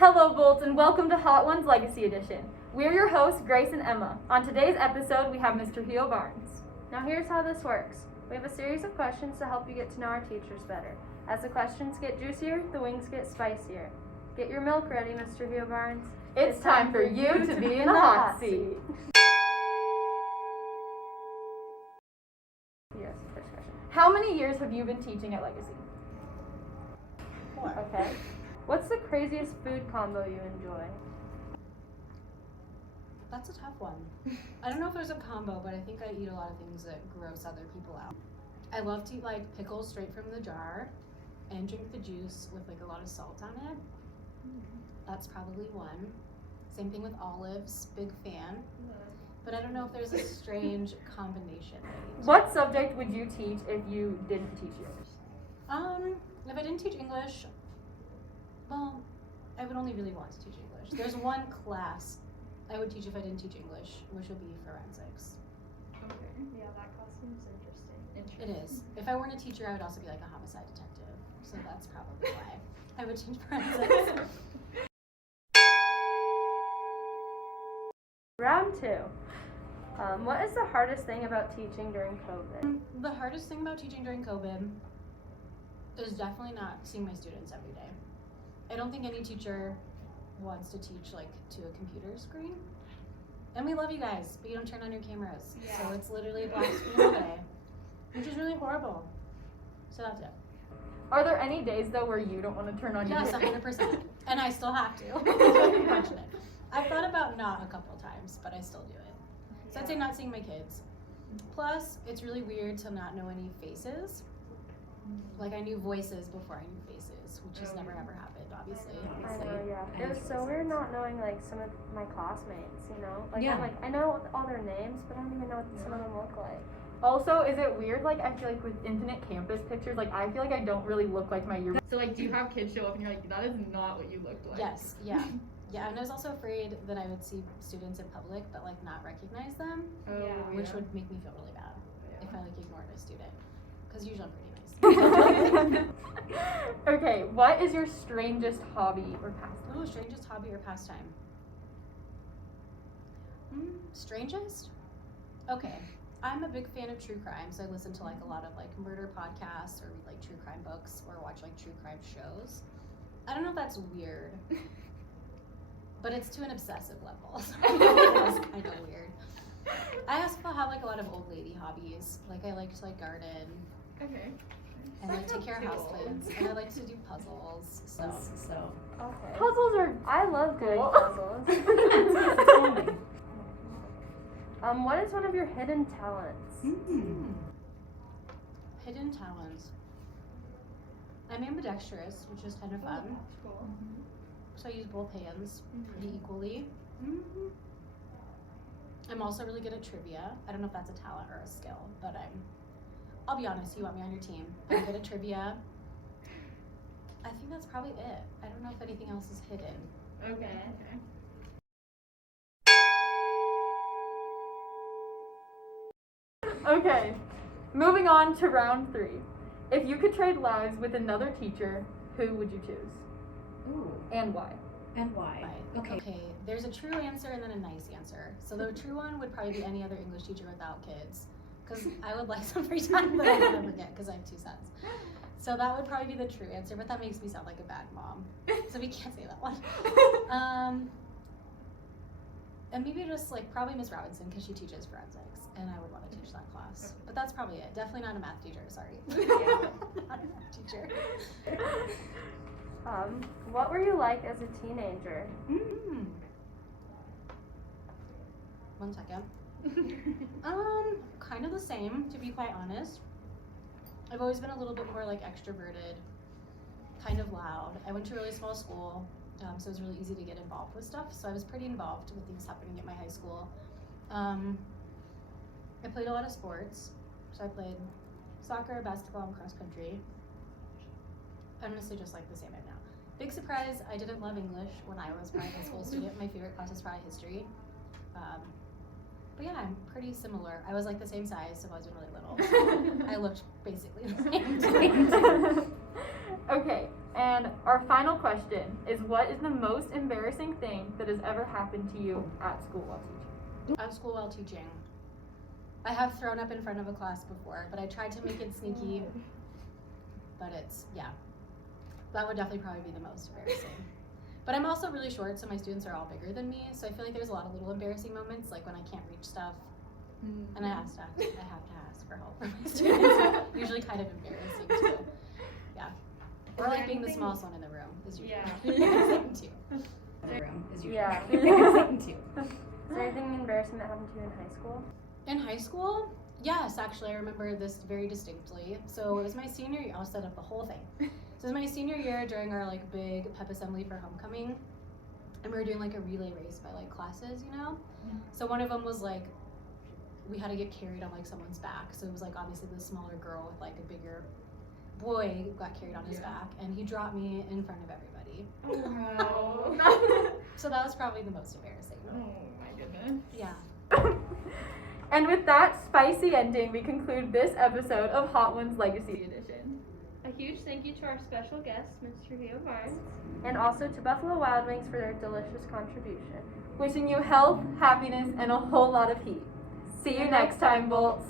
Hello, Bolts, and welcome to Hot Ones Legacy Edition. We're your hosts, Grace and Emma. On today's episode, we have Mr. Trujillo-Barnes. Now here's how this works. We have a series of questions to help you get to know our teachers better. As the questions get juicier, the wings get spicier. Get your milk ready, Mr. Trujillo-Barnes. It's time for you to be in the hot seat. Yes, first question. How many years have you been teaching at Legacy? 4. Okay. What's the craziest food combo you enjoy? That's a tough one. I don't know if there's a combo, but I think I eat a lot of things that gross other people out. I love to eat like pickles straight from the jar and drink the juice with like a lot of salt on it. That's probably one. Same thing with olives, big fan. But I don't know if there's a strange combination. What subject would you teach if you didn't teach yours? If I didn't teach English, well, I would only really want to teach English. There's one class I would teach if I didn't teach English, which would be forensics. Okay. Yeah, that class seems interesting. It is. If I weren't a teacher, I would also be like a homicide detective. So that's probably why I would teach forensics. Round 2. What is the hardest thing about teaching during COVID? The hardest thing about teaching during COVID is definitely not seeing my students every day. I don't think any teacher wants to teach like to a computer screen. And we love you guys, but you don't turn on your cameras. Yeah. So it's literally a black screen all day, which is really horrible. So that's it. Are there any days, though, where you don't want to turn on your Yes, camera? 100%. And I still have to. Unfortunate. I've thought about not a couple times, but I still do it. So I'd say not seeing my kids. Plus, it's really weird to not know any faces. Like I knew voices before I knew faces, which has never ever happened, obviously. I know, yeah. It was so weird not knowing like some of my classmates, you know? Like Yeah. I'm like, I know all their names, but I don't even know what some of them look like. Also, is it weird, like, I feel like with infinite campus pictures, like, I feel like I don't really look like my yearbook. So, like, do you have kids show up and you're like, that is not what you looked like? Yes, yeah. Yeah, and I was also afraid that I would see students in public but like not recognize them, Oh, Yeah. which yeah. would make me feel really bad if I like ignored a student. Because usually I'm pretty nice. Okay, what is your strangest hobby or pastime? Ooh, strangest hobby or pastime? Strangest? Okay. I'm a big fan of true crime, so I listen to like a lot of like murder podcasts or read like true crime books or watch like true crime shows. I don't know if that's weird, but it's to an obsessive level. So it's kind of weird. I also have like a lot of old lady hobbies. Like I like to like garden Okay. and like take care of houseplants, and I like to do puzzles. So Okay. Puzzles are. I love doing Cool. puzzles. What is one of your hidden talents? Hidden talents. I'm ambidextrous, which is kind of fun. Cool. So I use both hands pretty equally. I'm also really good at trivia. I don't know if that's a talent or a skill, but I'll be honest, you want me on your team. I'm good at trivia. I think that's probably it. I don't know if anything else is hidden. Okay. Okay, moving on to round 3. If you could trade lives with another teacher, who would you choose? Ooh, And why? and why? Right. Okay, there's a true answer and then a nice answer. So the true one would probably be any other English teacher without kids. Because I would like some free time that I would never get because I have 2 sons. So that would probably be the true answer, but that makes me sound like a bad mom. So we can't say that one. And maybe just like probably Miss Robinson because she teaches forensics and I would want to teach that class. But that's probably it. Definitely not a math teacher, sorry. Not a math teacher. What were you like as a teenager? One second. Kind of the same, to be quite honest. I've always been a little bit more like extroverted, kind of loud. I went to a really small school, so it was really easy to get involved with stuff. So I was pretty involved with things happening at my high school. I played a lot of sports. So I played soccer, basketball, and cross country. I'm gonna say just like the same right now. Big surprise, I didn't love English when I was probably a high school student. My favorite class was probably history. But yeah, I'm pretty similar. I was like the same size, so I was really little. So I looked basically the same. Okay, and our final question is, what is the most embarrassing thing that has ever happened to you at school while teaching? At school while teaching, I have thrown up in front of a class before, but I tried to make it sneaky. But that would definitely probably be the most embarrassing. But I'm also really short, so my students are all bigger than me, so I feel like there's a lot of little embarrassing moments, like when I can't reach stuff, and I have to ask for help from my students. Usually kind of embarrassing too. Yeah. Or like being the smallest one in the room is usually embarrassing too. Yeah. Embarrassing too. Is there anything embarrassing that happened to you in high school? In high school, yes, actually, I remember this very distinctly. So it was my senior year. I'll set up the whole thing. So it was my senior year during our like big pep assembly for homecoming, and we were doing like a relay race by like classes, you know. So one of them was like we had to get carried on like someone's back. So it was like obviously the smaller girl with like a bigger boy got carried on his back, and he dropped me in front of everybody. Oh no. So that was probably the most embarrassing. Oh my goodness. Yeah. And with that spicy ending, we conclude this episode of Hot Ones Legacy Edition. A huge thank you to our special guest, Ms. Trujillo-Barnes. And also to Buffalo Wild Wings for their delicious contribution. Wishing you health, happiness, and a whole lot of heat. See you next time, Bolts.